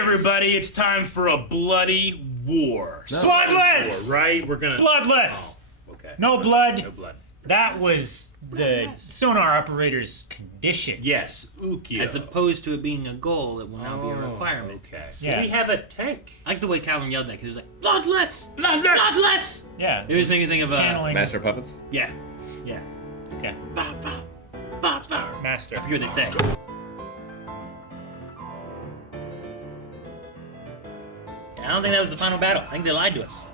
everybody, it's time for a bloody war. Bloodless! War, right? We're gonna... Bloodless! Oh, okay. No blood. No blood. That was the sonar operator's condition. Yes, Ukio. As opposed to it being a goal, it will now be a requirement. Okay. Yeah. Do we have a tank? I like the way Calvin yelled that, because he was like, bloodless! Bloodless! Bloodless! Yeah. It was making me think of, channeling. Master of Puppets? yeah. Yeah. Bah, bah, bah, bah. Master. I forget what they say. I don't think that was the final battle. I think they lied to us.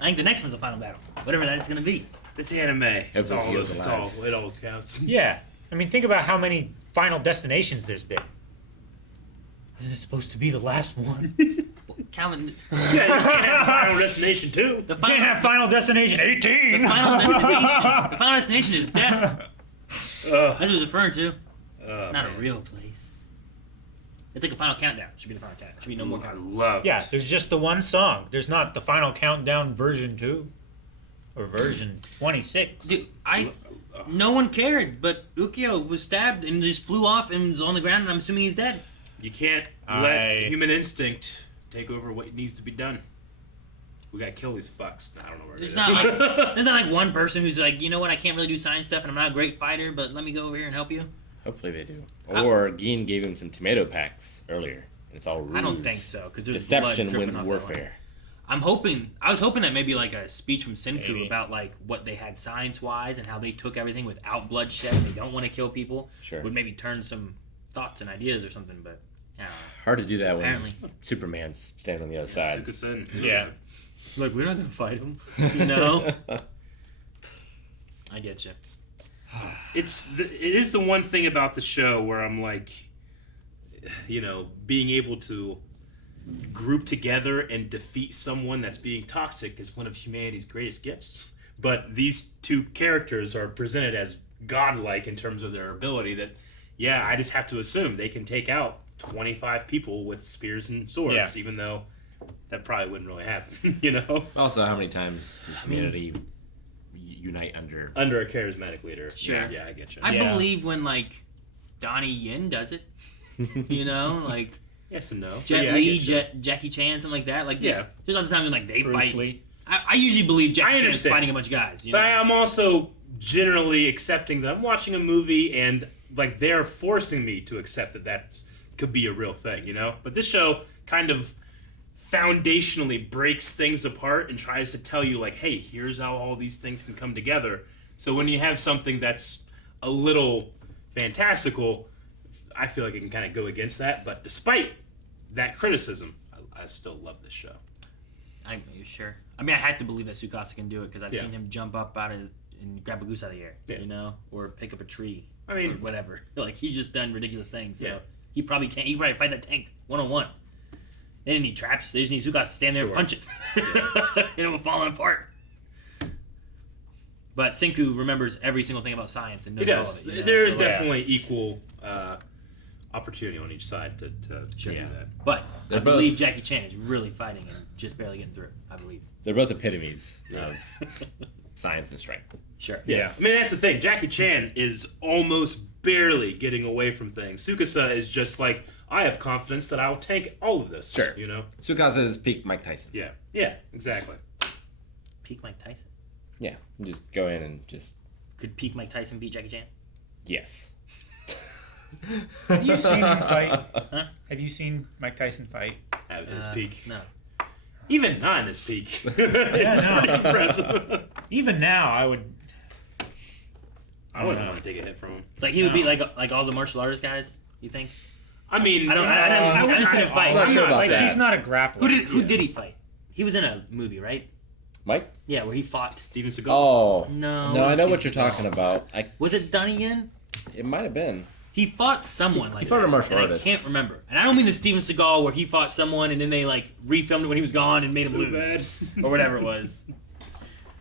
I think the next one's the final battle. Whatever that it's gonna be. It's anime. It's all, he was it all counts. Yeah. I mean, think about how many final destinations there's been. Isn't it supposed to be the last one? Calvin, Yeah, you can't have Final Destination 2. the Can't final, have Final Destination 18! the final destination is death. That's what it's referring to. Not a real place. It's like a final countdown. Should be the final countdown. Should be no more I countdowns. love Yeah, there's just the one song. There's not the Final Countdown version 2. Or version 26. Dude, no one cared, but Ukio was stabbed and just flew off and was on the ground, and I'm assuming he's dead. You can't let human instinct take over what needs to be done. We gotta kill these fucks. I don't know where There's it not is. like there's not like one person who's like, you know what, I can't really do science stuff, and I'm not a great fighter, but let me go over here and help you. Hopefully they do. Or Geen gave him some tomato packs earlier. And it's all ruse. I don't think so, because there's Deception blood dripping wins off that warfare. one. I was hoping that maybe like a speech from Senku Maybe. about like what they had science-wise and how they took everything without bloodshed and they don't want to kill people Sure. would maybe turn some thoughts and ideas or something, but I don't know. Hard to do that when Apparently. Superman's standing on the other side. Sukusen. Yeah. Like, we're not gonna fight him, you know. I get you. It is the one thing about the show where I'm like, you know, being able to group together and defeat someone that's being toxic is one of humanity's greatest gifts. But these two characters are presented as godlike in terms of their ability that, yeah, I just have to assume they can take out 25 people with spears and swords, Yeah. even though that probably wouldn't really happen, you know? Also, how many times does humanity unite under... A charismatic leader. Sure. Yeah, I get you. I Yeah. believe when like Donnie Yen does it, you know, like Yes and no. Jet Yeah, I Li, get you. Jackie Chan, something like that. Like Yeah. there's lots of times when like they Bruce fight. Lee. I usually believe I Jackie Chan's understand. fighting a bunch of guys. You But know? I'm also generally accepting that I'm watching a movie and like they're forcing me to accept that that could be a real thing, you know? But this show kind of foundationally breaks things apart and tries to tell you like, hey, here's how all these things can come together. So when you have something that's a little fantastical, I feel like it can kind of go against that. But despite that criticism, I still love this show. Are you sure? I mean, I had to believe that Tsukasa can do it because I've Yeah. seen him jump up out of and grab a goose out of the air, Yeah. you know, or pick up a tree. I mean- or whatever. Like he's just done ridiculous things. So Yeah. he probably can't. He probably fight that tank 1-on-1. They didn't need traps. They just need Tsukasa to stand there Sure. and punch it, and it will falling apart. But Senku remembers every single thing about science and knows He all does. of it. You know? There is So, definitely equal opportunity on each side to Sure. do that. But They're I believe both- Jackie Chan is really fighting and just barely getting through. I believe. They're both epitomes of science and strength. Sure. Yeah. I mean, that's the thing. Jackie Chan is almost barely getting away from things. Tsukasa is just like, I have confidence that I'll tank all of this. Sure. You know? Tsukasa is peak Mike Tyson. Yeah. Yeah, exactly. Peak Mike Tyson. Yeah, just go in and just... Could peak Mike Tyson beat Jackie Chan? Yes. Have you seen him fight? Huh? Have you seen Mike Tyson fight? At his peak. No. Even not in his peak. Yeah, It's no. pretty impressive. Even now, I would. I wouldn't want to take a hit from him. Like he would be like all the martial artist guys. You think? I mean, I haven't seen him fight. I'm not sure about Like that. he's not a grappler. Who did he fight? He was in a movie, right? Mike? Yeah, where he fought. Steven Seagal. Oh. No. No, I know what Steven you're Seagal. talking about. Was it Donnie Yen? It might have been. He fought someone like He fought that, a martial and artist. I can't remember. And I don't mean the Steven Seagal where he fought someone and then they like refilmed it when he was gone and made him So lose bad. or whatever it was.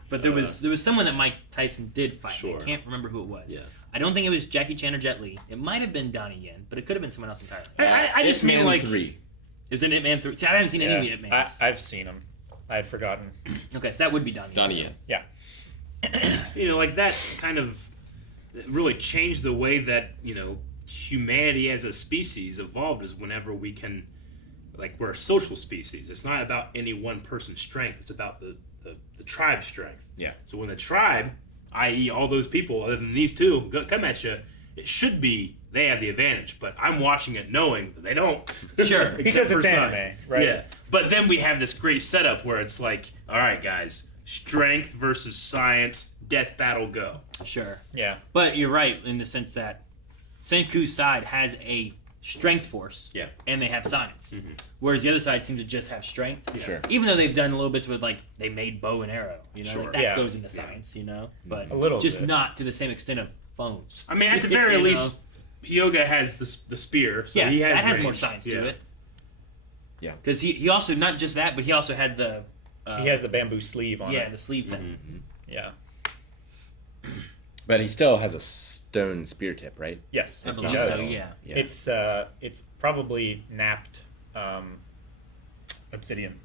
But there was someone that Mike Tyson did fight. Sure. I can't remember who it was. Yeah. I don't think it was Jackie Chan or Jet Li. It might have been Donnie Yen, but it could have been someone else entirely. I just mean Man like 3. It was in Ip Man 3. See, I haven't seen any of the Ip Mans. I've seen him. I had forgotten. Okay, so that would be Donnie Yen. Donnie Yen. Yeah. you know, like that kind of really changed the way that, you know, humanity as a species evolved is whenever we can like we're a social species. It's not about any one person's strength. It's about the tribe's strength. Yeah. So when the tribe, i.e., all those people other than these two, come at you, it should be they have the advantage. But I'm watching it knowing that they don't. Sure. Except Because for it's Sai. anime, right? Yeah. But then we have this great setup where it's like, all right, guys, strength versus science, death battle, go. Sure. Yeah. But you're right in the sense that Senku's side has a strength force. Yeah. And they have science. Whereas the other side seems to just have strength. Sure. Even though they've done a little bits with, like, they made bow and arrow. You know, Sure. like, that Yeah. goes into science, you know? But A little just bit. not to the same extent of phones. I mean, at the very You least, Hyoga has the spear, so yeah, he has that has range. more science to it. Yeah. Because he also, not just that, but he also had the... He has the bamboo sleeve on yeah, it. the sleeve thing. Yeah. But he still has a stone spear tip, right? Yes. I he believe does. so, yeah. Yeah. It's probably napped obsidian.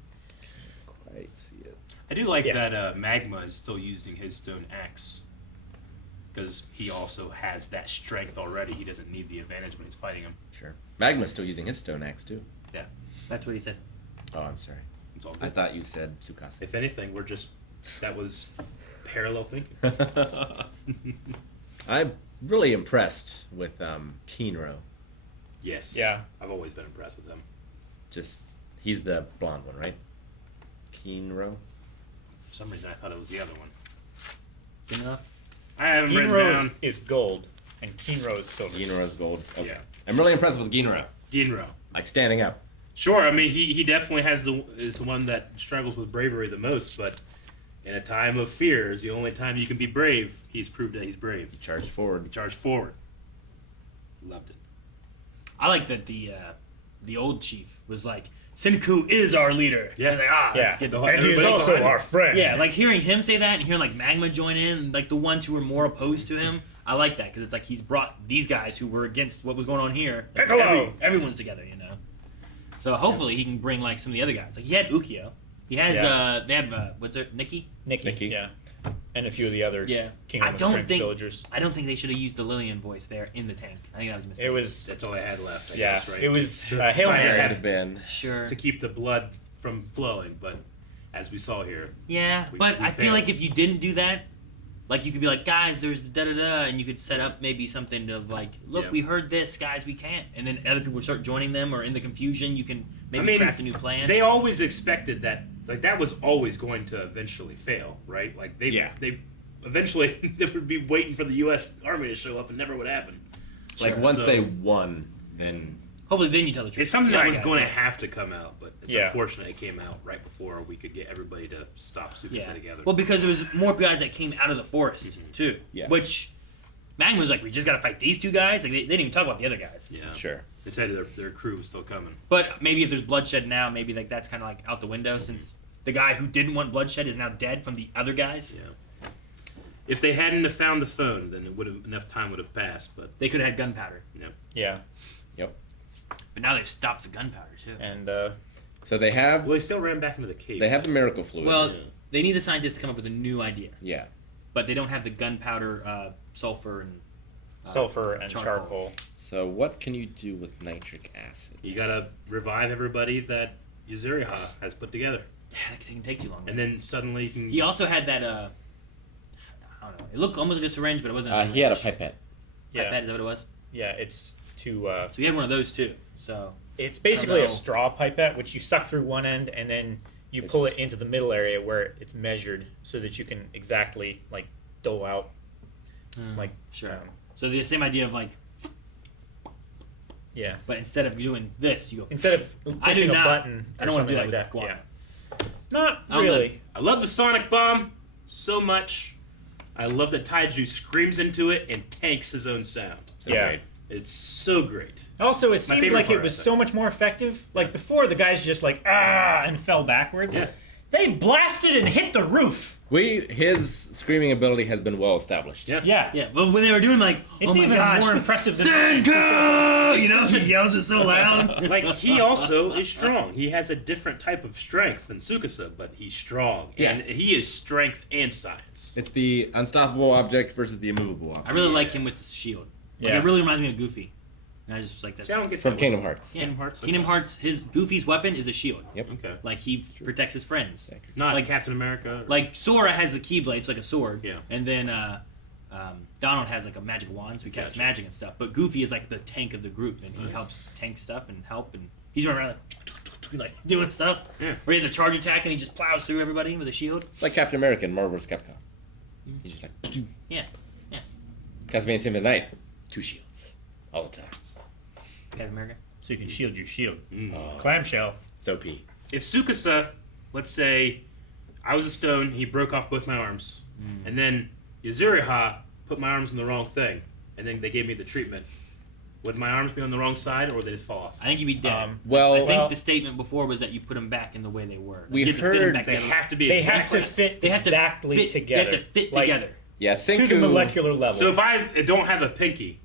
Quite see it. I do like Yeah. that Magma is still using his stone axe. Because he also has that strength already. He doesn't need the advantage when he's fighting him. Sure. Magma's still using his stone axe too. Yeah, That's what he said. Oh, I'm sorry. it's all I good. thought you said Tsukasa. If anything, that was parallel thinking. I'm really impressed with Kinro. Yes. Yeah. I've always been impressed with him. Just he's the blonde one, right? Kinro. For some reason, I thought it was the other one. Good enough? I haven't written Ginro down. is gold, and Kinro is silver. Ginro's gold. Okay. Yeah. I'm really impressed with Ginro. Ginro. Like standing up. Sure, I mean he definitely is the one that struggles with bravery the most, but in a time of fear is the only time you can be brave. He's proved that he's brave. He charged forward. Charge forward. Loved it. I like that the old chief was like, Senku is our leader. Yeah. And like, that's Yeah. good to And see. And he's Everybody also behind our him. friend. Yeah, like hearing him say that and hearing like Magma join in, like the ones who were more opposed to him, I like that because it's like he's brought these guys who were against what was going on here. Like, Piccolo! everyone's together, you know. So hopefully he can bring like some of the other guys. Like he had Ukyo. He has Yeah. they have what's it, Nikki? Nikki. Yeah. And a few of the other Yeah. Kingdom I of don't Strength think villagers. I don't think they should have used the Lillian voice there in the tank. I think that was a mistake. It was That's all I had left. I yeah. guess, right? It was Hail try to Might Mary. have been. sure. to keep the blood from flowing, but as we saw here, Yeah, We- but we I feel failed. like if you didn't do that, like you could be like, guys, there's the da da da, and you could set up maybe something to like, look, Yeah. we heard this, guys, we can't, and then other people would start joining them, or in the confusion, you can maybe craft a new plan. they always expected that. Like that was always going to eventually fail, right? Like they eventually they would be waiting for the U.S. Army to show up, and never would happen. Like Sure. once So- they won, then Hopefully, then you tell the truth. It's something that Right, was yeah. going to have to come out, but it's Yeah. unfortunate it came out right before we could get everybody to stop Tsukasa yeah. together. Well, because there was more guys that came out of the forest too. Yeah. Which Magma was like, we just gotta fight these two guys. Like they didn't even talk about the other guys. yeah, sure. They said their crew was still coming. But maybe if there's bloodshed now, maybe like that's kind of like out the window since the guy who didn't want bloodshed is now dead from the other guys. Yeah. If they hadn't have found the phone, then enough time would have passed. But They could have had gunpowder, Yeah. Yep. but now they've stopped the gunpowder too. And So they have well, they still ran back into the cave. they have the miracle fluid. Well, Yeah. they need the scientists to come up with a new idea, yeah. but they don't have the gunpowder, sulfur, and sulfur and charcoal. charcoal. So what can you do with nitric acid? You gotta revive everybody that Yuzuriha has put together, yeah, that can take too long. and then suddenly you can. He also had that. I don't know. It looked almost like a syringe, but it wasn't. He had a syringe. pipette. Yeah. Pipette, is that what it was? Yeah. It's to. So he had one of those too. So It's basically know. a straw pipette, which you suck through one end and then you pull it into the middle area where it's measured, so that you can exactly like dole out like sure. So the same idea of like, yeah. but instead of doing this, you go. Instead of I do pushing a not. button I or don't want to something do that like with that. guano. Yeah. Not I don't really. I love the sonic bomb so much. I love that Taiju screams into it and tanks his own sound. So Yeah. great. It's so great. Also, it My seemed favorite like it part, was I so much more effective. Like before, the guys just like and fell backwards. Yeah. They blasted and hit the roof. His screaming ability has been well established. Yeah. Yeah. Yeah, but when they were doing like, It's oh my even gosh, more impressive than Senku! You know, he yells it so loud. Like he also is strong. He has a different type of strength than Tsukasa, but he's strong. Yeah. And he is strength and science. It's the unstoppable object versus the immovable object. I really like him with the shield. Like, Yeah. it really reminds me of Goofy. And I was just like, that's See, I don't get From that. Kingdom Hearts. Yeah. Kingdom Hearts? Kingdom Hearts. His Goofy's weapon is a shield. Yep. Okay. Like he protects his friends. Not like like Captain America. Like Sora has a Keyblade, it's like a sword. Yeah. And then Donald has like a magic wand, so he casts magic and stuff. But Goofy is like the tank of the group, and he helps tank stuff and help, and he's running around like doing stuff. Yeah. Where he has a charge attack and he just plows through everybody with a shield. It's like Captain America in Marvel vs. Capcom. He's just like, Yeah. Yeah. Castlevania Symphony of the Night, 2 shields all the time. Captain America. So you can shield your shield. Mm. Clamshell. It's OP. If Tsukasa, let's say, I was a stone, he broke off both my arms, and then Yuzuriha put my arms in the wrong thing, and then they gave me the treatment. Would my arms be on the wrong side, or would they just fall off? I think you'd be dead. Well, I think the statement before was that you put them back in the way they were. We You have to fit 'em heard back They together. have to be They exactly. have to fit They have to exactly fit together. They have to fit Like, together. yeah, to Senku. the molecular level. So if I don't have a pinky,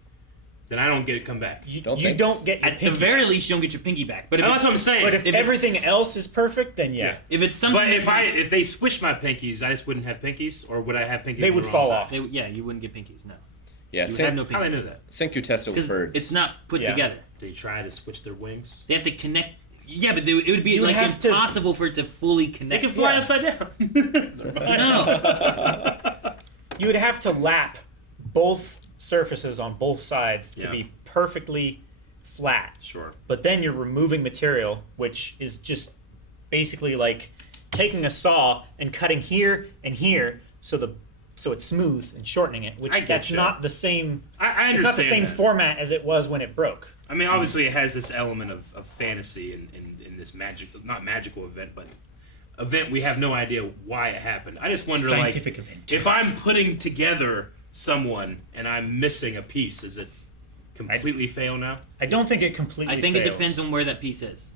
then I don't get it come back. you Don't you think- don't get your At the pinky very back. least, you don't get your pinky back. But if, Oh, it's, that's what I'm saying. But if it's- everything else is perfect, then yeah. if it's something, But that's if they switched my pinkies, I just wouldn't have pinkies, or would I have pinkies? They on would the wrong fall side? off. yeah, you wouldn't get pinkies. No, Yeah, you would have no How do I know pinkies. that? Senku Testo Because birds. it's not put Yeah. together. They try to switch their wings. They have to connect. Yeah, but it would be You would like have to- impossible for it to fully They connect. can fly Yeah. upside down. No, You would have to lap both surfaces on both sides to Yeah. be perfectly flat. Sure. But then you're removing material, which is just basically like taking a saw and cutting here and here so it's smooth and shortening it, which I get that's you. not the same. I It's understand. not the same that. format as it was when it broke. I mean, obviously, it has this element of fantasy in this not magical event, but event we have no idea why it happened. I just wonder, Scientific like, event. if I'm putting together someone and I'm missing a piece, is it completely fail now? I don't think it completely. I think it fails. depends on where that piece is.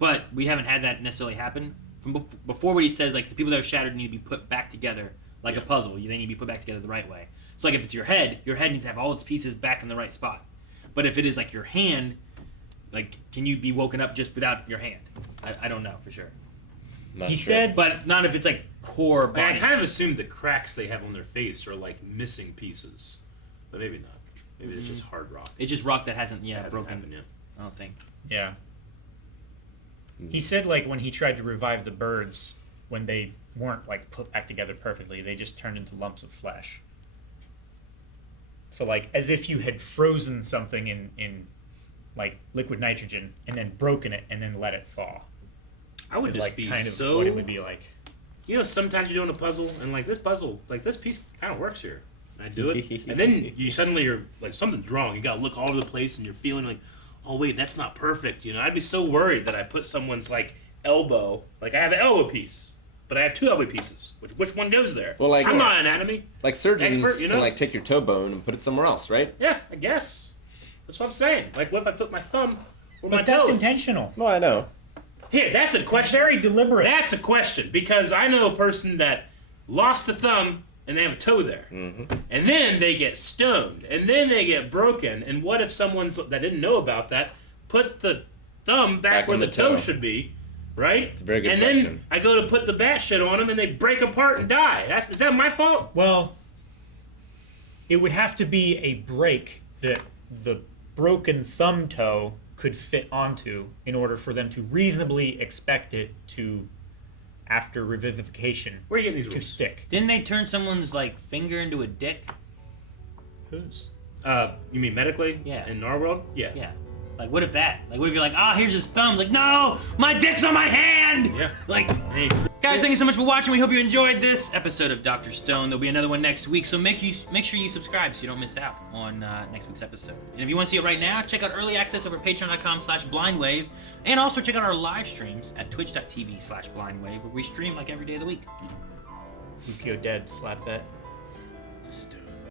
But we haven't had that necessarily happen. From before, what he says, like the people that are shattered need to be put back together like a puzzle. They need to be put back together the right way. So, like if it's your head needs to have all its pieces back in the right spot. But if it is like your hand, like can you be woken up just without your hand? I don't know for sure. Not He sure. said, But not if it's like core Like, I body. kind of assumed the cracks they have on their face are like missing pieces, but maybe not. Maybe it's just hard rock. It's just rock that hasn't Hasn't broken. happened yet. I don't think. yeah. He said like when he tried to revive the birds, when they weren't like put back together perfectly, they just turned into lumps of flesh. So like as if you had frozen something in like liquid nitrogen and then broken it and then let it thaw. I would Is just like be kind of so. what it would be like. You know, sometimes you're doing a puzzle and like this puzzle, like this piece kind of works here. And I do it, and then you suddenly you're like something's wrong. You gotta look all over the place, and you're feeling like, oh wait, that's not perfect. You know, I'd be so worried that I put someone's like elbow, like I have an elbow piece, but I have 2 elbow pieces. Which one goes there? Well, like- I'm not anatomy. Like surgeons Expert, you know? can like take your toe bone and put it somewhere else, right? Yeah, I guess that's what I'm saying. Like, what if I put my thumb where my But that's toes? intentional. No, I know. Here, that's a It's question. very deliberate. That's a question because I know a person that lost a thumb and they have a toe there, and then they get stoned, and then they get broken. And what if someone's that didn't know about that put the thumb back where on the the toe toe. should be, right? It's a very good and question. then I go to put the bat shit on them, and they break apart and die. Is that my fault? Well, it would have to be a break that the broken thumb toe could fit onto in order for them to reasonably expect it to, after revivification, Where are you getting these to rules? stick. Didn't they turn someone's like finger into a dick? Whose? You mean medically? Yeah. In our world? Yeah. Yeah. Like what if that? Like what if you're like, here's his thumb? Like no, my dick's on my hand. Yeah. Like. Hey, Guys, thank you so much for watching. We hope you enjoyed this episode of Dr. Stone. There'll be another one next week, so make sure you subscribe so you don't miss out on next week's episode. And if you want to see it right now, check out early access over at patreon.com/blindwave, and also check out our live streams at twitch.tv/blindwave, where we stream like every day of the week. Lukio dead, slap bet. The stone.